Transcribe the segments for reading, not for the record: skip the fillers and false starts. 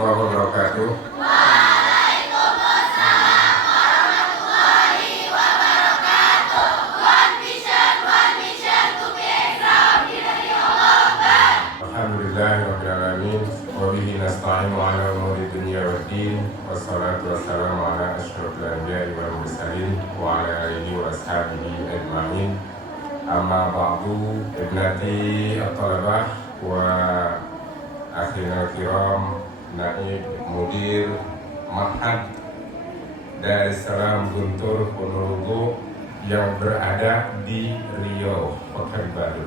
warahmatullahi wabarakatuh. Waalaikumsalam warahmatullahi wabarakatuh. One mission to be extraordinary Allah. Alhamdulillahirabbil alamin. Wa bihi nasta'inu ala umuri dunya waddin. Wassalatu wassalamu ala asyrofil anbiya'i wal mursalin wa ala alihi wa ashabihi ajma'in. Amma ba'du, ibnati at-talabah wa akhirul kiram, naib mudir Ma'had Darussalam Guntur Ponorogo yang berada di Riau, Pekanbaru.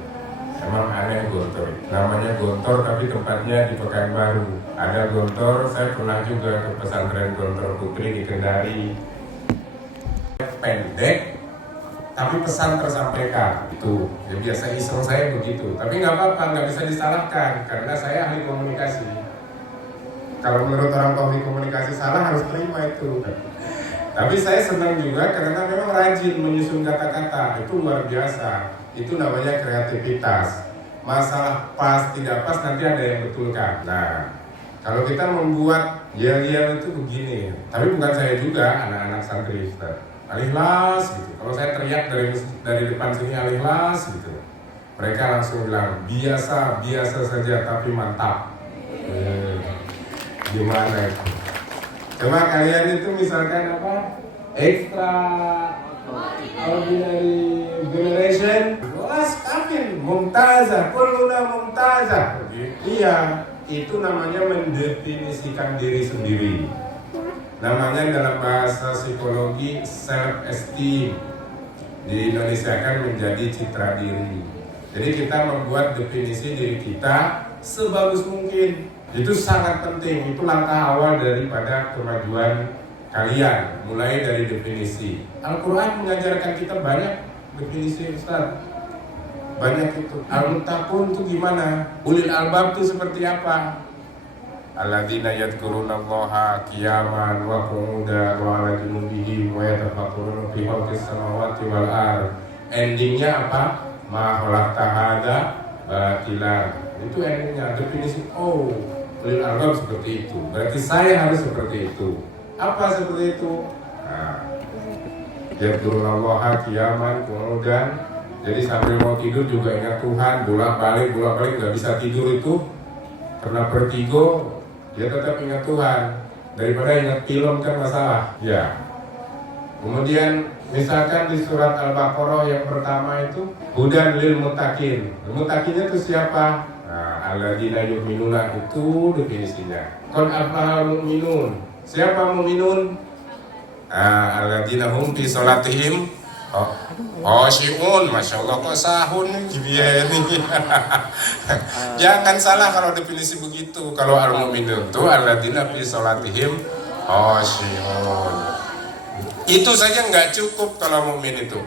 Emang aneh Guntur, namanya Guntur tapi tempatnya di Pekanbaru. Ada Guntur, saya pernah juga ke pesantren Guntur Putri di Kendari. Pendek tapi pesan tersampaikan itu. Ya biasa iseng saya begitu, tapi nggak apa-apa, nggak bisa disalahkan karena saya ahli komunikasi. Kalau menurut orang ahli komunikasi salah harus terima itu. Tapi saya senang juga karena memang rajin menyusun kata-kata, itu luar biasa. Itu namanya kreativitas. Masalah pas tidak pas nanti ada yang betulkan. Nah, kalau kita membuat yel-yel itu begini, tapi bukan saya juga, anak-anak santri Ustaz. Alihlas gitu. Kalau saya teriak dari depan sini alihlas gitu, mereka langsung bilang biasa saja tapi mantap. Gimana itu? Coba kalian itu misalkan apa? Extraordinary generation. Kelas kafir, mumtazah, kulluna mumtazah. Iya, itu namanya mendefinisikan diri sendiri. Namanya dalam bahasa psikologi self esteem. Di Indonesia kan menjadi citra diri. Jadi kita membuat definisi diri kita sebagus mungkin. Itu sangat penting. Itu langkah awal daripada kemajuan kalian. Mulai dari definisi. Al-Quran mengajarkan kita banyak definisi, Ustaz. Banyak itu. Al-Muttaqun itu gimana? Ulil albab itu seperti apa? Alladzina yadhkurunallaha qiyaman wa qu'udan wa 'ala junubihim wa yatafakkaruna fi khalqis samawati wal ardh. Endingnya apa? Ma khalaqta hadza batilan. Itu endingnya, definisi ulil albab seperti itu. Berarti saya harus seperti itu. Apa seperti itu? Nah, yadhkurunallaha qiyaman qu'udan. Jadi sambil mau tidur juga ingat Tuhan, bolak-balik nggak bisa tidur itu karena vertigo. Dia tetap ingat Tuhan daripada ingat film kan masalah. Ya. Kemudian misalkan di surat Al-Baqarah yang pertama itu hudan lil muttaqin. Muttaqinnya itu siapa? Nah, alladzina yu'minuna itu definisinya. Qad aflahal mu'minun. Siapa mu'minun? Nah, alladzina hum fi sholatihim Syi'un, Masya Allah kok sahun ini. Jangan salah kalau definisi begitu. Kalau al-mu'minun itu alladzina fi sholatihim Syi'un. Itu saja nggak cukup kalau mukmin itu.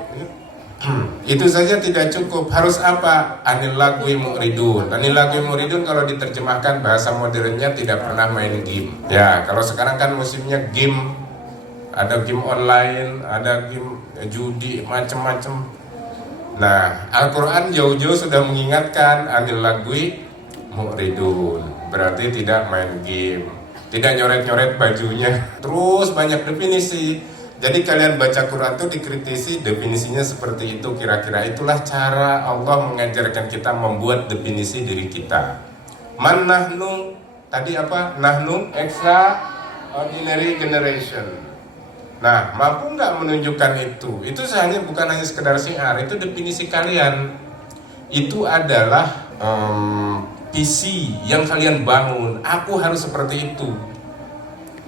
Itu saja tidak cukup. Harus apa? Anil lagwi mu'ridun. Anil lagwi mu'ridun kalau diterjemahkan bahasa modernnya tidak pernah main game. Ya, kalau sekarang kan musimnya game. Ada game online, ada game judi, macam-macam. Nah, Al-Quran jauh-jauh sudah mengingatkan anil lagwi mu'ridun. Berarti tidak main game, tidak nyoret-nyoret bajunya. Terus banyak definisi. Jadi kalian baca Quran itu dikritisi definisinya seperti itu. Kira-kira itulah cara Allah mengajarkan kita membuat definisi diri kita. Man nahnu, tadi apa? Nahnu extraordinary generation. Nah, mampu nggak menunjukkan itu? Itu hanya bukan hanya sekedar syiar, itu definisi kalian. Itu adalah visi yang kalian bangun. Aku harus seperti itu.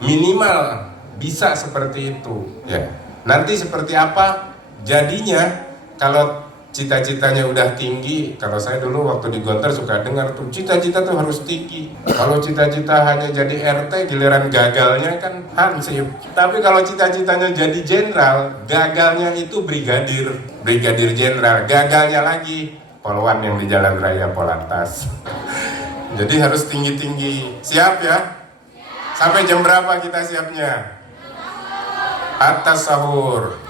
Minimal bisa seperti itu. Ya. Nanti seperti apa? Jadinya kalau cita-citanya udah tinggi, kalau saya dulu waktu di Gontar suka dengar tuh cita-cita tuh harus tinggi. Kalau cita-cita hanya jadi RT, giliran gagalnya kan hansip. Tapi kalau cita-citanya jadi jenderal, gagalnya itu brigadir jenderal, gagalnya lagi poluan yang di jalan raya Polantas. Jadi harus tinggi-tinggi. Siap ya? Sampai jam berapa kita siapnya? Atas sahur.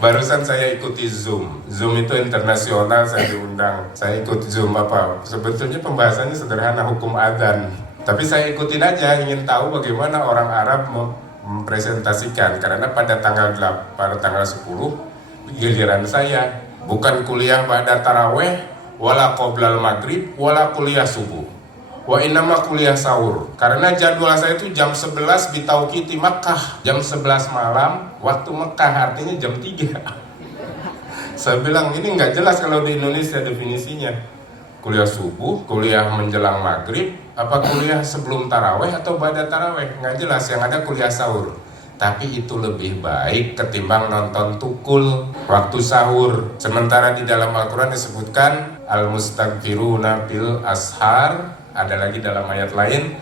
Barusan saya ikuti Zoom itu internasional, saya diundang. Saya ikut Zoom apa? Sebetulnya pembahasannya sederhana, hukum adzan. Tapi saya ikutin aja, ingin tahu bagaimana orang Arab mempresentasikan. Karena pada tanggal 10 giliran saya, bukan kuliah pada taraweh, wala qoblal maghrib, wala kuliah subuh, wa innama kuliah sahur. Karena jadwal saya itu jam 11 di Tauqiti Makkah, jam 11 malam waktu Mekah, artinya jam 3. Saya bilang ini nggak jelas kalau di Indonesia definisinya. Kuliah subuh, kuliah menjelang maghrib, apa kuliah sebelum taraweh atau pada taraweh, nggak jelas. Yang ada kuliah sahur. Tapi itu lebih baik ketimbang nonton tukul waktu sahur. Sementara di dalam Al-Quran disebutkan al-mustaghfiruna bil ashar, ada lagi dalam ayat lain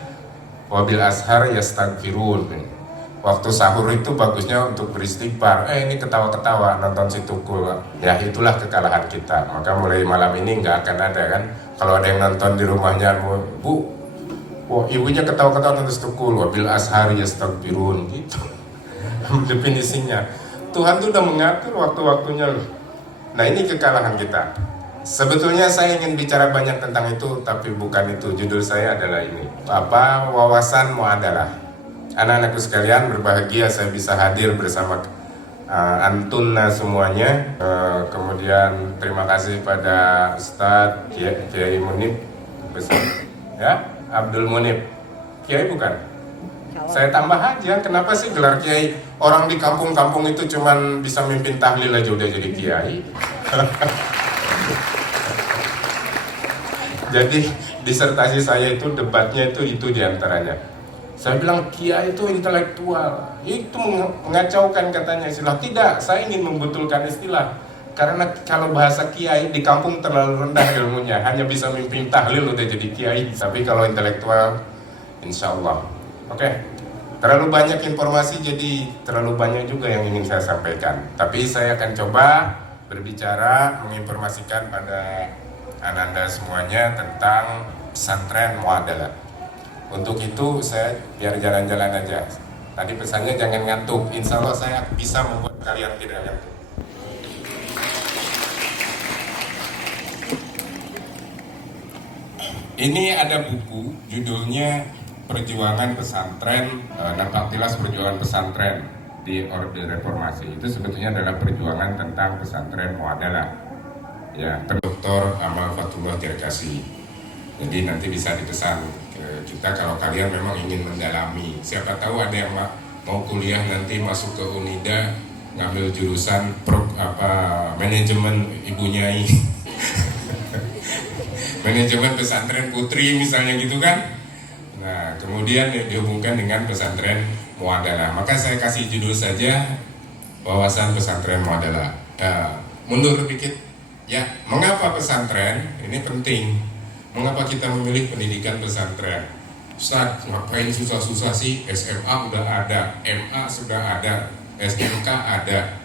wabil ashar yastaghfirun. Waktu sahur itu bagusnya untuk beristighfar. Ini ketawa-ketawa nonton si tukul. Ya itulah kekalahan kita. Maka mulai malam ini nggak akan ada kan. Kalau ada yang nonton di rumahnya, Bu, wah ibunya ketawa-ketawa nonton si tukul. Wabil ashar yastaghfirun gitu. Definisinya. Tuhan tuh udah mengatur waktu-waktunya loh. Nah ini kekalahan kita. Sebetulnya saya ingin bicara banyak tentang itu, tapi bukan itu. Judul saya adalah ini. Wawasan muadalah. Anak-anakku sekalian, berbahagia saya bisa hadir bersama antunna semuanya. Kemudian terima kasih pada Ustadz Kiai Munib, ya Abdul Munib. Kiai bukan? Saya tambah aja, kenapa sih gelar Kiai? Orang di kampung-kampung itu cuman bisa mimpin tahlil aja udah jadi Kiai. Jadi disertasi saya itu debatnya itu diantaranya. Saya bilang Kiai itu intelektual, itu mengacaukan katanya istilah. Tidak, saya ingin membetulkan istilah. Karena kalau bahasa Kiai di kampung terlalu rendah ilmunya, hanya bisa mimpin tahlil udah jadi Kiai. Tapi kalau intelektual, insya Allah. Oke. Terlalu banyak informasi, jadi terlalu banyak juga yang ingin saya sampaikan. Tapi saya akan coba berbicara, menginformasikan pada Anda semuanya tentang pesantren muadalah. Untuk itu saya biar jalan-jalan aja. Tadi pesannya jangan ngantuk. Insya Allah saya bisa membuat kalian tidak ngantuk. Ini ada buku judulnya Perjuangan Pesantren, Nampaktilas Perjuangan Pesantren di Orde Reformasi. Itu sebetulnya adalah perjuangan tentang pesantren muadalah. Ya, Dr. Amal Fatullah Tirkasi. Jadi nanti bisa dipesan ke kita kalau kalian memang ingin mendalami. Siapa tahu ada yang mau kuliah nanti masuk ke Unida ngambil jurusan manajemen ibu nyai. Manajemen pesantren putri misalnya gitu kan. Nah, kemudian dihubungkan dengan pesantren muadalah. Maka saya kasih judul saja Wawasan Pesantren Muadalah. Mundur sedikit. Ya, mengapa pesantren? Ini penting. Mengapa kita memilih pendidikan pesantren? Ustaz, ngapain susah-susah sih? SMA udah ada, MA sudah ada, SMK ada.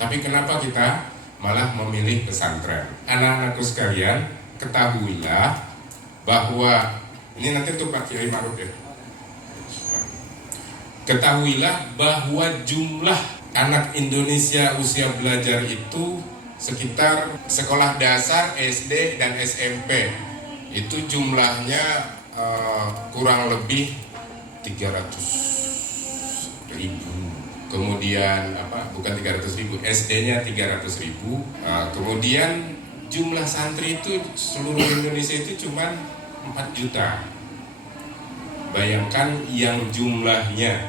Tapi kenapa kita malah memilih pesantren? Anak-anakku sekalian, ketahuilah bahwa ini nanti untuk Pak Kiai Ma'ruf ya. Ketahuilah bahwa jumlah anak Indonesia usia belajar itu sekitar sekolah dasar, SD dan SMP itu jumlahnya kurang lebih 300.000. Kemudian bukan 300.000, SD-nya 300.000. Kemudian jumlah santri itu seluruh Indonesia itu cuma 4 juta. Bayangkan yang jumlahnya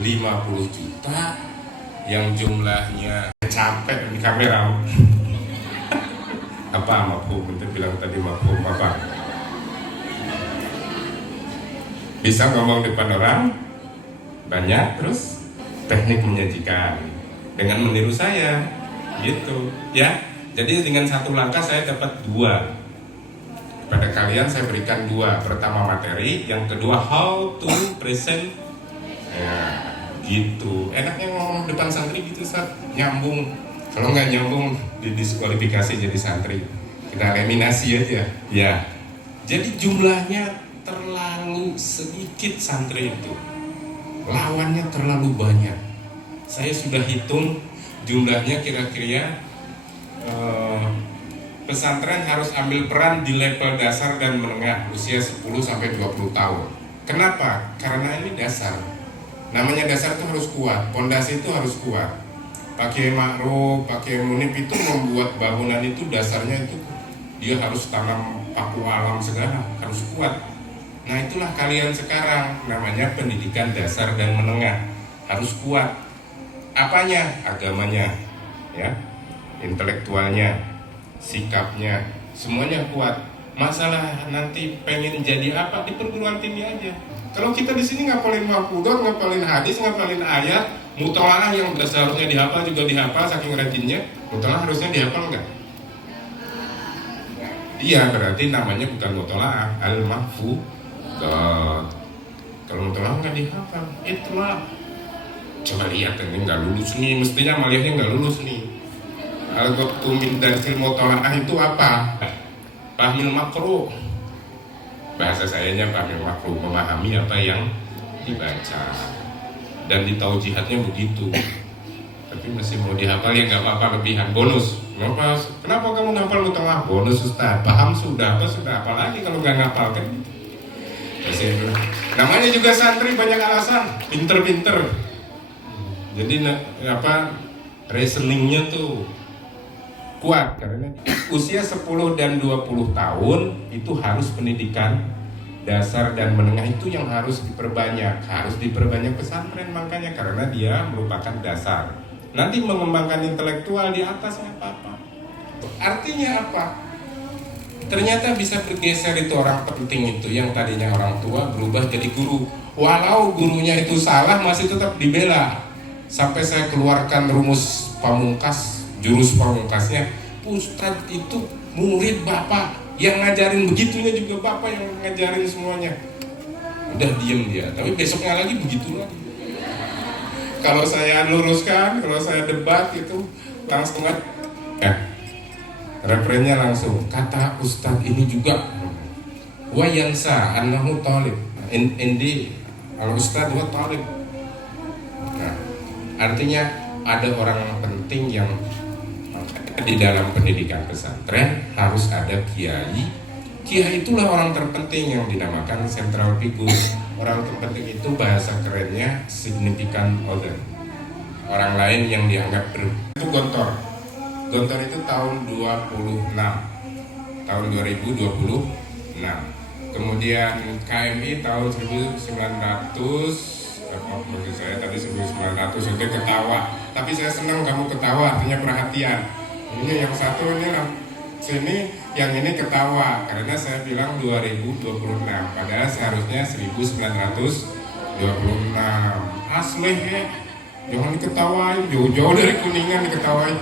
50 juta, yang jumlahnya capek di kamera. Apa mafhum? Kita bilang tadi mafhum apa? Bisa ngomong depan orang banyak, terus teknik menyajikan dengan meniru saya, gitu ya. Jadi dengan satu langkah saya dapat 2. Pada kalian saya berikan 2. Pertama materi, yang kedua how to present. Ya, gitu. Enaknya ngomong depan santri gitu, Ustaz. Nyambung. Kalau nggak nyambung, didiskualifikasi jadi santri. Kita eliminasi aja. Ya. Jadi jumlahnya terlalu sedikit santri itu. Lawannya terlalu banyak. Saya sudah hitung jumlahnya kira-kira pesantren harus ambil peran di level dasar dan menengah usia 10-20 tahun. Kenapa? Karena ini dasar. Namanya dasar itu harus kuat, pondasi itu harus kuat. Pakai Ma'ruf, pakai Munif itu membuat bangunan itu dasarnya itu dia harus tanam paku alam segala, harus kuat. Nah itulah kalian sekarang, namanya pendidikan dasar dan menengah, harus kuat. Apanya? Agamanya, ya, intelektualnya, sikapnya, semuanya kuat. Masalah nanti pengen jadi apa di perguruan tinggi aja. Kalau kita di sini ngapalin mafudot, ngapalin hadis, ngapalin ayat, mutolaah yang seharusnya dihafal juga dihafal saking rajinnya. Mutolaah harusnya dihafal enggak? Iya, berarti namanya bukan mutolaah, al-mahfudot. Kalau mutolaah nggak dihafal, itulah. Coba lihat ini nggak lulus nih, mestinya maliahnya nggak lulus nih. Al-ghatu min darsil mutolaah itu apa? Fahmil makruh. Bahasa sayanya fahmil makruh, memahami apa yang dibaca. Dan di taujihatnya begitu. Tapi masih mau dihafal ya nggak apa-apa, lebihan bonus. Kenapa kamu ngapal mutolaah? Bonus Ustaz. Paham sudah, apa sudah, apalagi kalau nggak ngapal kan? Namanya juga santri banyak alasan, pinter-pinter. Jadi reasoningnya tuh kuat karena usia 10 dan 20 tahun itu harus pendidikan dasar dan menengah itu yang harus diperbanyak pesantren, makanya karena dia merupakan dasar. Nanti mengembangkan intelektual di atas nggak apa-apa. Artinya apa? Ternyata bisa bergeser itu orang penting itu yang tadinya orang tua berubah jadi guru. Walau gurunya itu salah masih tetap dibela. Sampai saya keluarkan rumus pamungkas, jurus pamungkasnya. Ustadz itu murid bapak, yang ngajarin begitunya juga bapak yang ngajarin semuanya. Udah diem dia, tapi besoknya lagi begitu lagi. Kalau saya luruskan, kalau saya debat itu langsung referennya langsung kata Ustadz ini juga wa yansa annahu talib indi al Ustadz wa talib. Nah, artinya ada orang penting yang di dalam pendidikan pesantren harus ada kiai. Kiai itulah orang terpenting yang dinamakan central figure. Orang terpenting itu bahasa kerennya significant other. Orang lain yang dianggap itu Gontor. Gontor itu tahun 26. Tahun 2026. Kemudian KMI tahun 1900. Maksud saya tadi 1900 itu ketawa. Tapi saya senang kamu ketawa, artinya perhatian. Ini yang satu ini sini, yang ini ketawa karena saya bilang 2026 padahal seharusnya 1926. Asli ya, jangan diketawain, jauh-jauh dari Kuningan diketawain.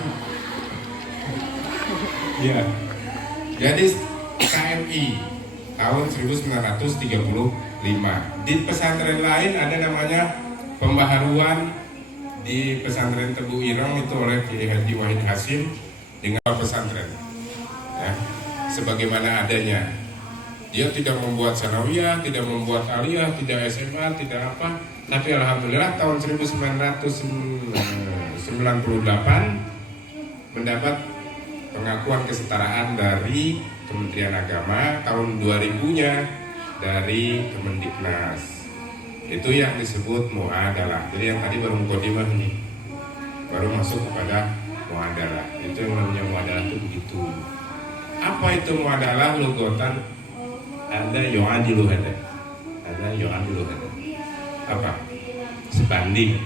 Ya, jadi KMI tahun 1935. Di pesantren lain ada namanya pembaharuan di pesantren Tebu Ireng itu oleh Kiai Haji Wahid Hasim dengan pesantren. Ya, sebagaimana adanya. Dia tidak membuat sanawiyah, tidak membuat aliyah, tidak SMA, tidak apa. Tapi alhamdulillah tahun 1998 mendapat pengakuan kesetaraan dari Kementerian Agama, tahun 2000-nya dari Kemendiknas. Itu yang disebut muadalah. Jadi yang tadi baru mukadimah nih, baru masuk kepada muadalah. Itu yang namanya muadalah itu begitu. Apa itu muadalah? Lugotan ada yu'adilu hada. Ada yu'adilu hada. Apa? Sebanding,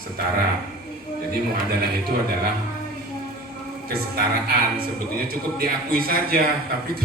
setara. Jadi muadalah itu adalah kesetaraan. Sebetulnya cukup diakui saja, tapi